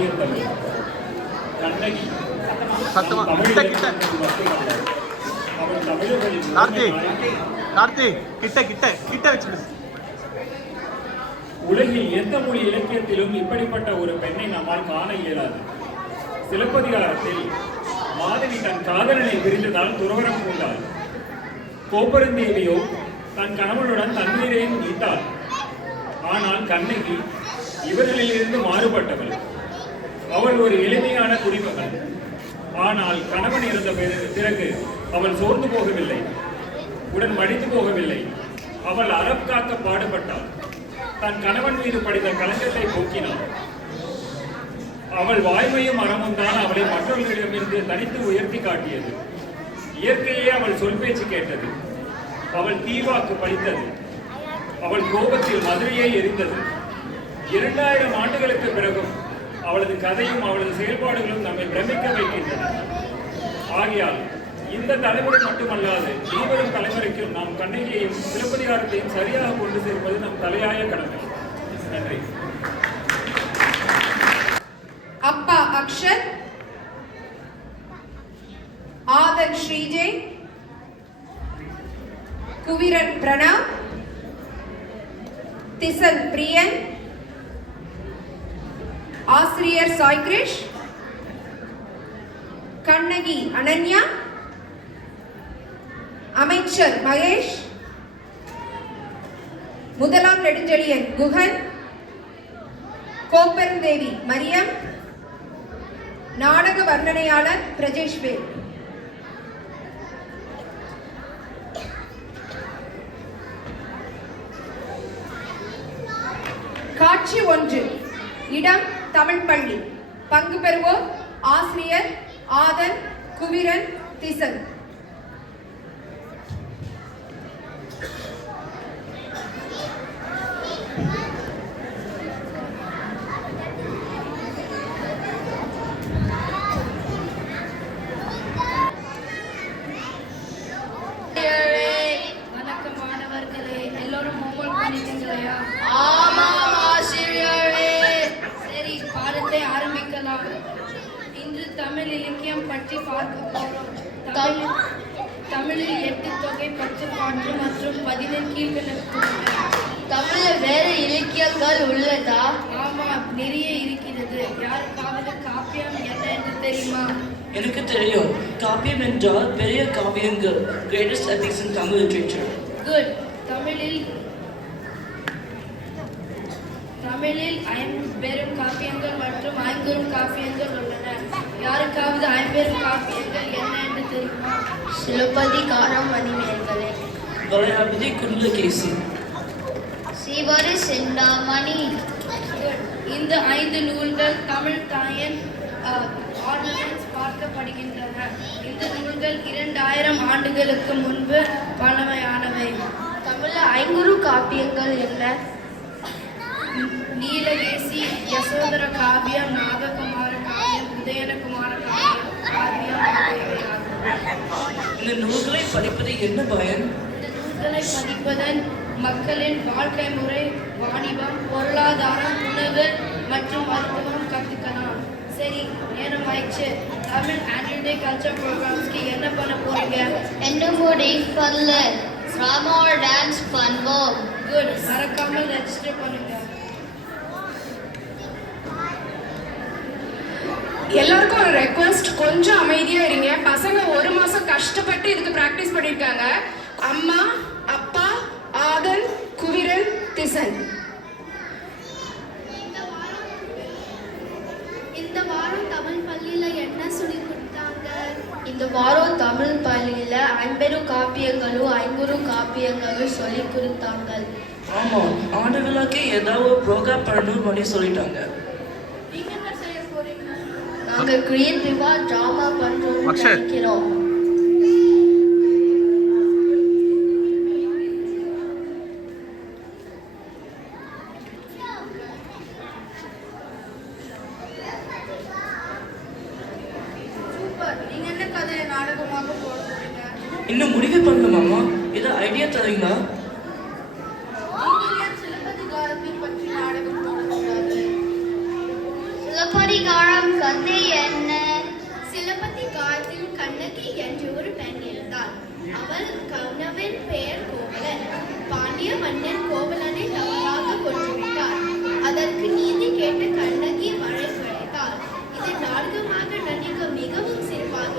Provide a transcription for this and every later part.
இனிய தமிழ் கண்ணகி அவள் தமிழர்களின் உலகில் எந்த மொழி இலக்கியத்திலும் இப்படிப்பட்ட ஒரு பெண்ணை நம்மால் காண இயலாது. சிலப்பதிகாரத்தில் மாதவி தன் காதலனை பிரிந்ததால் துறவரம் பூண்டாள். கோப்பெருந்தேவியோ தன் கணவனுடன் தண்ணீரையும் நீத்தாள். ஆனால் கண்ணகி இவர்களிலிருந்து மாறுபட்டவள். அவள் ஒரு எளிமையான குடிமகள். ஆனால் கணவன் இறந்த பிறகு அவள் சோர்ந்து போகவில்லை, உடன் மடித்து போகவில்லை. அவள் அறம் காக்க பாடுபட்டாள். தன் கணவன் மீது படித்த களங்கத்தை போக்கினாள். அவள் வாய்மையும் அறமும் தான் அவளை மற்றவர்களிடமிருந்து தனித்து உயர்த்தி காட்டியது. இயற்கையே அவள் சொல் பேச்சு கேட்டது. அவள் தீவாக்கு படித்தது. அவள் கோபத்தில் மதுரையை எரிந்தது. 2000 ஆண்டுகளுக்கு பிறகும் அவளது கதையும் அவளது செயல்பாடுகளும் நம்மை பிரமிக்க வைக்கின்றன. ஆகையால் இந்த தலைமுறை மட்டுமல்லாது இனிவரும் தலைமுறைக்கும் நாம் கண்ணகியையும் சிலப்பதிகாரத்தையும் சரியாக கொண்டு சேர்ப்பது நம் தலையாய கடமை. நன்றி. அப்பா அக்ஷர், ஆதன் ஸ்ரீஜய், குவிரன் பிரணவ், திசன் பிரியன், ஆசிரியர் சாய் கிரிஷ், கண்ணகி அனன்யா, அமைச்சர் மகேஷ், முதலாம் நெடுஞ்செழியன் குகன், கோப்பெருந்தேவி மரியம், நாடக வர்ணனையாளர் பிரஜேஷ் வேல். காட்சி 1. இடம் தமிழ் பள்ளி. பங்கு பெறுவோர் ஆசிரியர் ஆதன், குவிரன், திசன். வணக்கம் மாணவர்களே, எல்லோரும் ஹோம்வொர்க் பண்ணிட்டீங்களா? ஆமாம் ஆசிரியரே. சரி, பாடத்தை ஆரம்பிக்கலாம். இன்று தமிழ் இலக்கியம் பற்றி பார்க்க போறோம். தமிழில் 8 தொகை 10 பாட்டு மற்றும் 15 கீழ்கணக்கு. தமிழில் வேறு இலக்கியங்கள் உள்ளதா? ஆமாம், நிறைய இருக்கிறது. யாருக்காவது காப்பியம் என்ன என்று தெரியுமா? எனக்கு தெரியும். காப்பியம் என்றால் பெரிய காவியங்கள், greatest epics in Tamil literature. Good. தமிழில் 50 காப்பியங்கள் மற்றும் 5 காப்பியங்கள் உள்ளன. யாருக்காவது 50 காப்பியங்கள் என்ன என்று தெரியுமா? சிலப்பதிகாரம், மணிமேகலை, வளையாபதி, குண்டலகேசி, சீவரி, செந்தாமணி. இந்த 5 நூல்கள் தமிழ் தாயின் ஆர்டினன்ஸ் பார்க்கப்படுகின்றன. இந்த நூல்கள் 2000 ஆண்டுகளுக்கு முன்பு பழமையானவை. தமிழில் 5 காப்பியங்கள் என்ன? நீலகேசி, யசோதர காவியம், நாககுமார காவியம், உதயனகுமார காவியம் இந்த நூல்களை படிப்பது என்ன பயன்? இந்த நூல்களை படிப்பதன் மக்களின் வாழ்க்கை முறை, வாணிபம், பொருளாதாரம், உணவு மற்றும் மருத்துவம் கற்றுக்கலாம். சரி, நேரம் ஆயிடுச்சு. தமிழ் ஆனுவல் டே கல்ச்சர் ப்ரோக்ராம்ஸ்க்கு என்ன பண்ண போறீங்க? என்னுமுடி பல்ல டிராமா டான்ஸ் பண்ணுவோம். குட், மறக்காமல் ரெஜிஸ்டர் பண்ணுங்க. எல்லாருக்கும் ஒரு ரெக்வெஸ்ட், கொஞ்சம் அமைதியா இருங்க. பசங்க 1 மாசம் கஷ்டப்பட்டு இதுக்கு பிராக்டிஸ் பண்ணிருக்காங்க. அம்மா, அப்பா, ஆதன், குவிரன், திசன். இந்த வாரம் தமிழ் பள்ளியில என்ன சொல்லி கொடுத்தாங்க? இந்த வாரம் தமிழ் பள்ளியில 50 காப்பியங்களும் 5 காப்பியங்களும் சொல்லி கொடுத்தாங்க. ஆமா, ஆண்டு விழாக்கு ஏதாவது ப்ரோக்ராம் பண்ணணும்னு சொல்லிட்டாங்க. நீங்க என்ன செய்ய போறீங்க? நாங்க கிரியேட்டிவா டிராமா பண்றோம்னு நினைக்கிறோம். நீங்க என்ன கதையை நாடகமாக போட போறீங்க? இன்னும் முடிவு பண்ணலாமா? ஏதோ ஐடியா தரீங்களா? சிலப்பதிகாரத்தை பற்றி நாடகம் போடக்கூடாது. சிலப்பதி சிலப்பதிகாரம் கதை என்ன? சிலப்பதிகாரத்தில் கண்ணகி என்ற ஒரு பெண் இருந்தாள். அவள் கணவன் பெயர் கோவலன். பாண்டிய மன்னன் கோவலனை தவறாக கொன்றுவிட்டார். அதற்கு நீதி கேட்டு கண்ணகி வழக்கடைத்தாள். இது நாடகமாக நடிக்க மிகவும் சிறப்பாக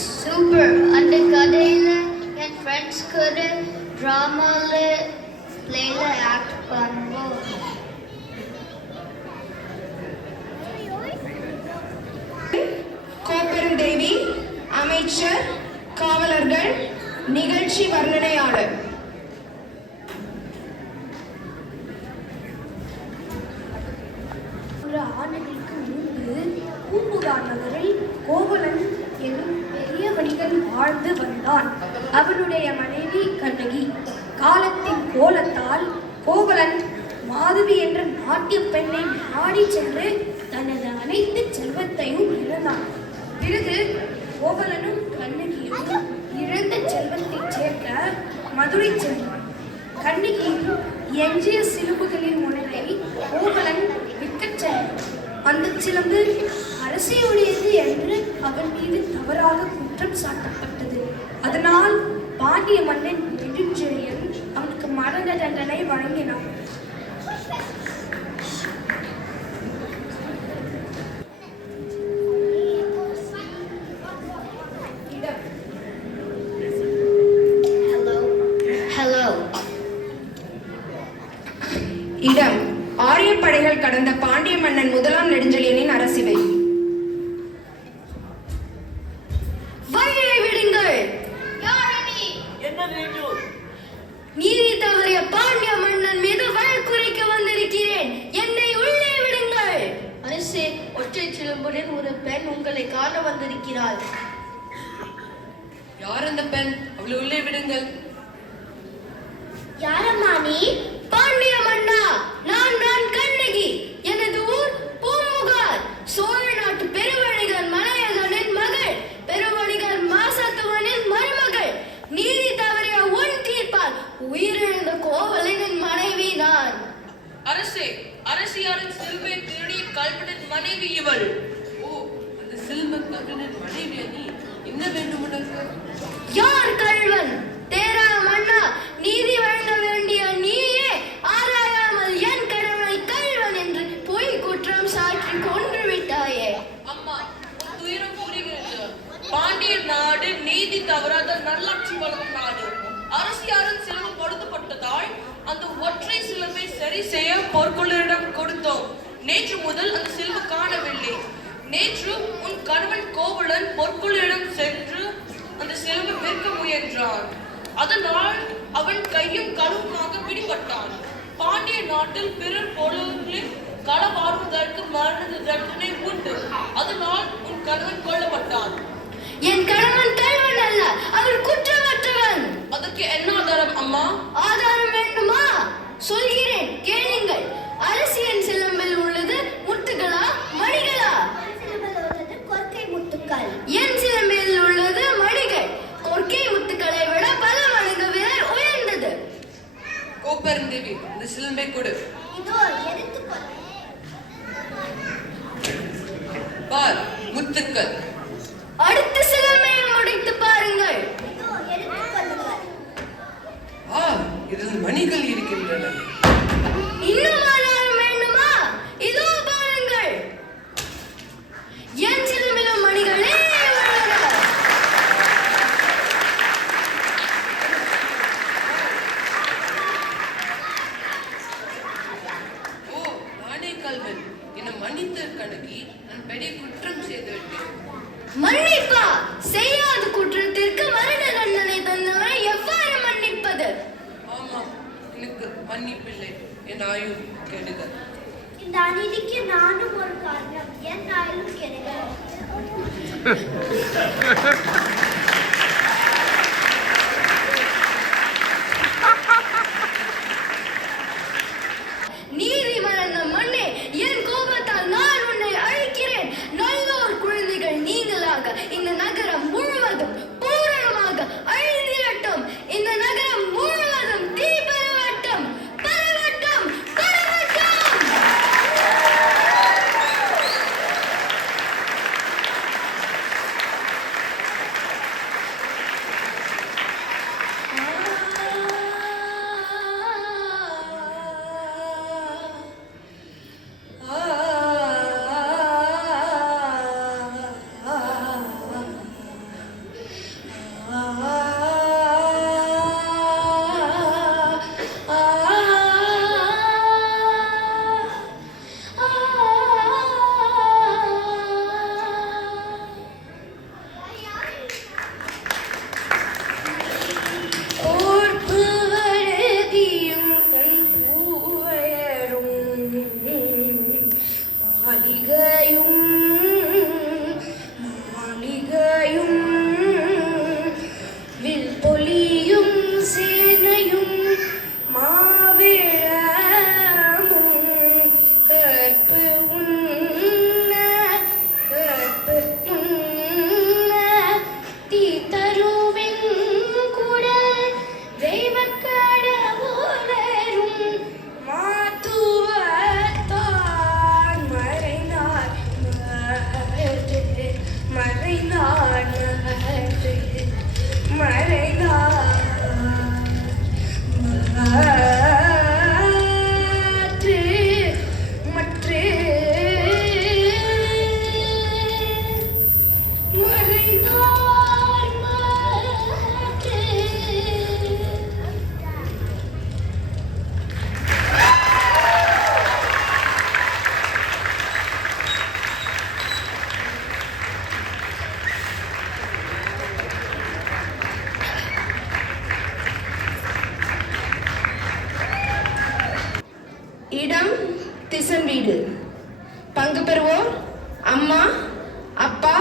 சூப்பர். அந்த கதையில என் ஃப்ரெண்ட்ஸ் கூட டிராமால பிளேல ஆக்ட் பண்ணுவோம். கோப்பெருந்தேவி, அமைச்சர், காவலர்கள், நிகழ்ச்சி வர்ணனையாளர். ஆண்டுகளுக்கு முன்பு பூம்புகார் நகரில் கோவலன் என்னும் பெரிய வணிகன் வாழ்ந்து வந்தான். அவனுடைய மனைவி கண்ணகி. காலத்தின் கோலத்தால் கோவலன் மாதவி என்ற நாட்டிய பெண்ணை நாடி சென்று தனது அனைத்து செல்வத்தையும் இழந்தான். பிறகு கோவலனும் கண்ணகியும் இழந்த செல்வத்தை சேர்க்க மதுரை சென்றான். கண்ணகியின் எஞ்சிய சிலம்புகளின் ஒன்றை கோவலன் விற்கச் சென்றான். அந்த சிலம்பு அரசியுடையது என்று அவன் மீது தவறாக குற்றம் சாட்டப்பட்டது. அதனால் பாண்டிய மன்னன் நெடுஞ்செழியன் அவனுக்கு மரண தண்டனை வழங்கினான். இடம் ஆரியப்படைகள் கடந்த பாண்டிய மன்னன் முதலாம் நெடுஞ்செழியனின் அரசிவை. வழியை விடுங்கள். என்ன வேண்டும்? நீதி தவறிய பாண்டிய மன்னன் மீது வழக்குரைக்க வந்திருக்கிறேன். என்னை உள்ளே விடுங்கள். அரசே, ஒற்றை சிலம்புடன் ஒரு பெண் உங்களை காண வந்திருக்கிறாள். யார் அந்த பெண்? அவளை உள்ளே விடுங்கள். யாரம்மா நீ? பாண்டிய மன்னா, நான் கண்ணகி. எனது ஊர் பூம்புகார். சோழ நாட்டு பெருவணிகர் மலையகனின் மகள், பெருவணிகர் மாசத்துவனின் மருமகள். நீதி தவறிய உன் தீர்ப்பால் உயிரிழந்த கோவலனின் மனைவி நான். அரசே, அரசியாரின் சிலுவை திருடிய கல்வனின் மனைவி இவள். ஓ, அந்த சிலுவை கல்வனின் மனைவி நீ. என்ன வேண்டும் உனக்கு? யார் கல்வன்? தேரா மன்னா, நீதி வழங்க வேண்டிய நீயே ஆராயாமல் என் கணவனை கல்வன் என்று பொய் குற்றம் சாற்றி கொன்று விட்டாயே. அம்மா, உன் துயரம் புரிகிறது. பாண்டிய நாடு நீதி தவறாத நல்லாட்சி வழங்கும் நாடு. அரசியாரின் சிலுவை படுத்தப்பட்டதால் அந்த ஒற்றை சிலுவை சரி செய்ய பொற்கொள்ளரிடம் கொடுத்தோம். நேற்று முதல் அந்த சிலுவை காணவில்லை. நேற்று உன் கணவன் கோவலன் பொற்கொள்ளரிடம் சென்று அந்த சிலுவை விற்க முயன்றான். அதனால் அவன் கையும் களுவுமாக பிடிபட்டான். பாண்டிய நாட்டில் பிறர் பொருளில் களவாடுவதற்கு மரண தண்டனை உண்டு. அதனால் உன் கணவன் கொல்லப்பட்டான். என் கணவன் கல்வன் அல்ல, அவர் குற்றமற்றவன். அதற்கு என்ன ஆதாரம் அம்மா? ஆதாரம் வேண்டுமா? சொல்கிறேன், கேளுங்கள். அரசியன் சிலம்பில் உள்ளது முத்துகளா மணிகளா? கொற்கை முத்துக்கள். என் சிலம்பில் உள்ளது மணிகள். கொற்கை முத்துக்களை விட பல மடங்கு விலை உயர்ந்தது. கோப்பெருந்தேவி, இந்த சிலம்பை கொடு. இதோ எடுத்துக்கொள். பார், முத்துக்கள். அடுத்த சிலம்பையும் முடித்து பாருங்கள். இதோ எடுத்துக்கொள்ளுங்கள். இதில் மணிகள் இருக்கின்றன. இன்னும் ஆதாரம் வேண்டுமா? இதோ பாருங்கள். என் சிலம்பிலும் மணிகளே உள்ளன. ஓ, நானே கல்வன். என்னை மன்னித்த கண்ணகி, நான் பெரிய குற்றம் செய்துவிட்டேன். மன்னிப்பா? செய்யாத குற்றத்திற்கு மரண தண்டனை தந்தவரை எவ்வாறு மன்னிப்பது? ஆமாம், எனக்கு மன்னிப்பில்லை. என் ஆயுள் கெடுக. இந்த அநீதிக்கு நானும் ஒரு காரணம். என் ஆயுளும் கெடுக. நீதி மறந்த மண்ணே, என் கோபத்தால் நான் உன்னை அழிக்கிறேன். நல்லோர் குழந்தைகள் நீங்களாக இந்த நகரம் முழுவதும் பூரணமாக அழிந்திடட்டும். இந்த நகரம் முழுவதும் தீ பரவட்டும், பரவட்டும், பரவட்டும். வீடு. பங்கு பெறுவோர் அம்மா, அப்பா,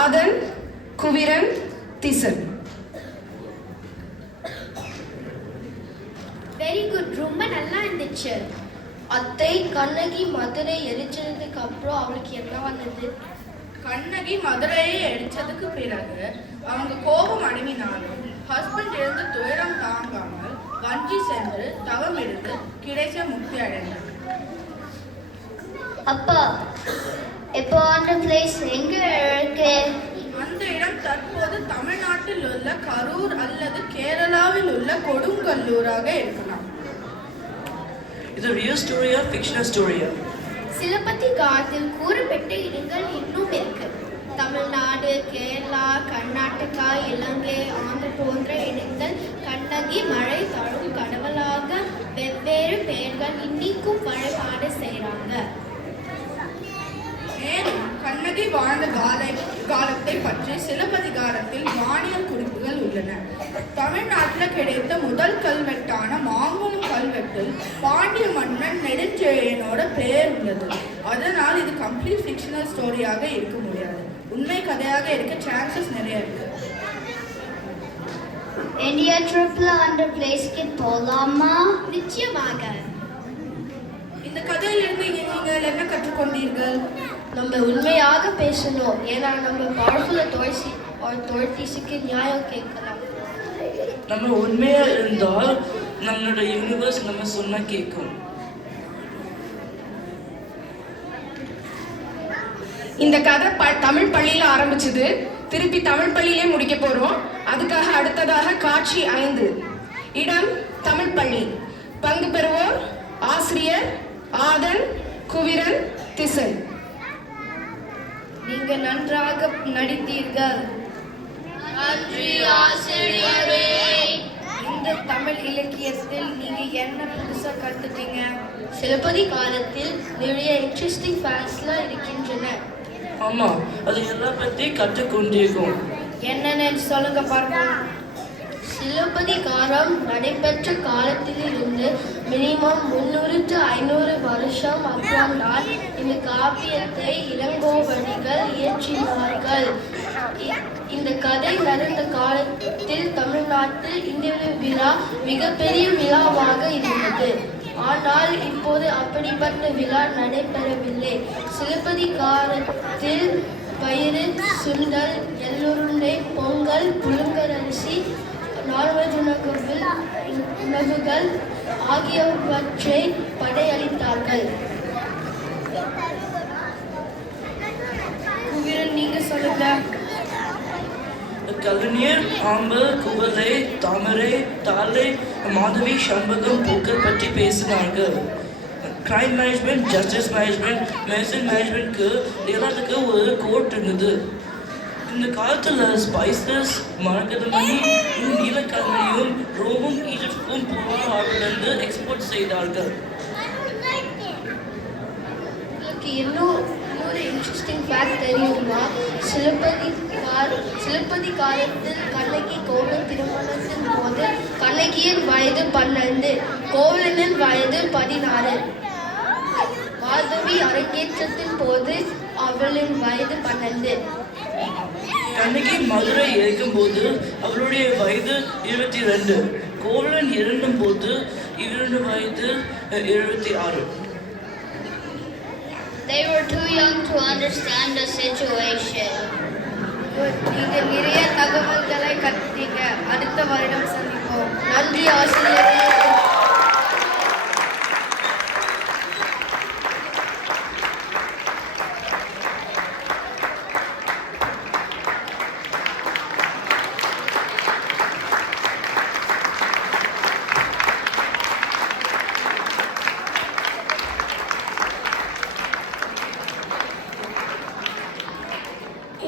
ஆதன், குவிரன், திசன். வெரி குட், ரொம்ப நல்லா இருந்துச்சு. அத்தை, கண்ணகி மதுரை எரிச்சதுக்கு அப்புறம் அவளுக்கு என்ன வந்தது? கண்ணகி மதுரையை எரிச்சதுக்கு பிறகு அவங்க கோபம் அடங்கினாலும் ஹஸ்பண்ட் இருந்து துயரம் தாங்காமல் வஞ்சி சென்று தவம் இருந்து கிடைச்ச முக்தி அடைந்தார். அப்பா, இப்போ அந்த பிளேஸ் எங்க இருக்கு? அந்த இடம் தற்போது தமிழ்நாட்டில் உள்ள கரூர் அல்லது கேரளாவில் உள்ள கொடுங்கல்லூராக இருக்கலாம். Is it a real story or fictional story? சிலப்பதிகாரத்தில் கூறப்பட்ட இடங்கள் இன்னும் இருக்கு. தமிழ்நாடு, கேரளா, கர்நாடகா, இலங்கை, ஆந்திர போன்ற இடங்கள் கண்ணகி மழை தரும் கடவுளாக வெவ்வேறு பெயர்கள் இன்னிக்கும் வழிபாடு செய்கிறாங்க. மேலும் கண்ணகி வாழ்ந்த காலத்தை பற்றி சிலப்பதிகாரத்தில் வானியல் குறிப்புகள் உள்ளன. தமிழ்நாட்டில் கிடைத்த முதல் கல்வெட்டான மாங்குளம் கல்வெட்டில் பாண்டிய மன்னன் நெடுஞ்செழியனோட பெயர் உள்ளது. அதனால் இது கம்ப்ளீட் ஃபிக்ஷனல் ஸ்டோரியாக இருக்க முடியாது. உண்மை கதையாக இருக்க சான்சஸ் நிறைய இருக்கு. இந்தியா ட்ரிப்ல அந்த பிளேஸ்க்கு போலாமா? நிச்சயமாக. இந்த கதையிலிருந்து நீங்கள் என்ன கற்றுக்கொண்டீர்கள்? நம்ம உண்மையாக பேசணும். ஏன்னா நம்ம பவர்ஃபுல்ல தோழ்த்திசுக்கு நியாயம் கேட்கலாம். நம்ம உண்மையா இருந்தால் நம்மளோட யூனிவர்ஸ் நம்ம சொன்னா கேட்கும். இந்த கதை தமிழ் பள்ளியில ஆரம்பிச்சது. திருப்பி தமிழ் பள்ளியிலே முடிக்க போறோம். அதுக்காக அடுத்ததாக காட்சி 5. இடம் தமிழ் பள்ளி. பங்கு பெறுவோர் ஆசிரியர் ஆதன், குவிரன், திசன். நீங்க நன்றாக நடித்தீர்கள். நன்றி ஆசிரியரே. இந்த தமிழ் இலக்கியத்தில் நீங்க என்ன புதுசா கத்துட்டீங்க? சிலப்பதிகாரத்தில் நிறைய இன்ட்ரெஸ்டிங் ஃபேக்ட்ஸ்லாம் இருக்கின்றன. ஆமா, அது எல்லாம் பத்தி கற்றுக்கொண்டிருக்கோம். என்னன்னு சொல்லுங்க பார்க்கலாம். சிலப்பதிகாரம் நடைபெற்ற காலத்திலிருந்து மினிமம் 300 to 500 வருஷம் அப்புறம்தான் இந்த காப்பியத்தை இளங்கோவடிகள் இயற்றினார்கள். இந்த கதை நடந்த காலத்தில் தமிழ்நாட்டில் இந்த விழா மிகப்பெரிய விழாவாக இருந்தது. ஆனால் இப்போது அப்படிப்பட்ட விழா நடைபெறவில்லை. சிலப்பதிகாரத்தில் பயிறு, சுண்டல், எள்ளுருண்டை, பொங்கல், புழுங்கலரிசி, நால்வகை உணவுகள் ஆகியவற்றை படையளித்தார்கள். குவிரன், நீங்க சொல்லுங்க. கவிஞர் ஆம்பல், குவளை, தாமரை, தாளை, மாதவி, சண்பகம், பூக்கள் பற்றி பேசினார்கள். Crime management, justice management, medicine மேனேஜ்மெண்ட்க்கு எல்லாத்துக்கு ஒரு கோர்ட் இருந்தது. இந்த காலத்தில் ஸ்பைசஸ், மரகதமணி, நீலக்கல்மணியும் ரோமும் ஈஜிப்டுக்கும் பூர்வாவிலிருந்து எக்ஸ்போர்ட் செய்தார்கள். உங்களுக்கு இன்னொரு இன்ட்ரெஸ்டிங் ஃபேக்ட் தெரியுமா? சிலப்பதிகாரத்தில் கண்ணகி கோவலன் திருமணத்தின் போது கண்ணகியின் வயது 12, கோவலனின் வயது 16. மாதவி அரங்கேற்றத்தின் போது அவளின் வயது 12. கண்ணகி மதுரை இறக்கும்போது அவளுடைய வயது 22. கோவலன் இறந்தும் போது இவருடைய வயது 76. They were too young to understand the situation. நீங்க நிறைய தகவல்களை கத்துட்டீங்க. அடுத்த வருடம் சந்திப்போம். நன்றி ஆசிரியரே.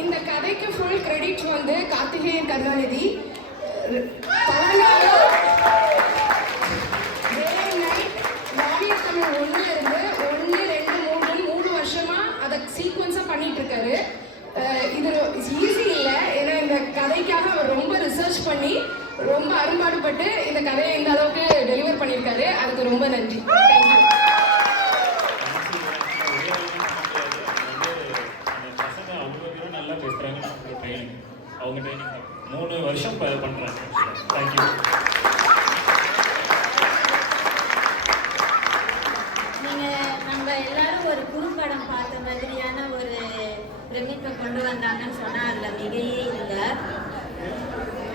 இந்த கதைக்கு ஃபுல் கிரெடிட் வந்து கார்த்திகேயன் கருணாநிதி. தமிழ் 1 இருந்து 1, 2, 3 வருஷமா அதை சீக்வன்ஸா பண்ணிட்டு இருக்காரு. இது ஈஸி இல்லை. ஏன்னா இந்த கதைக்காக அவர் ரொம்ப ரிசர்ச் பண்ணி ரொம்ப அரும்பாடுபட்டு இந்த கதையை இந்த அளவுக்கு டெலிவர் பண்ணியிருக்காரு. அதுக்கு ரொம்ப நன்றி. தேங்க்யூ. ட்ரைனிங். அவங்க ட்ரைனிங் 3 வருஷம் பண்ணுறேன். தேங்க்யூ.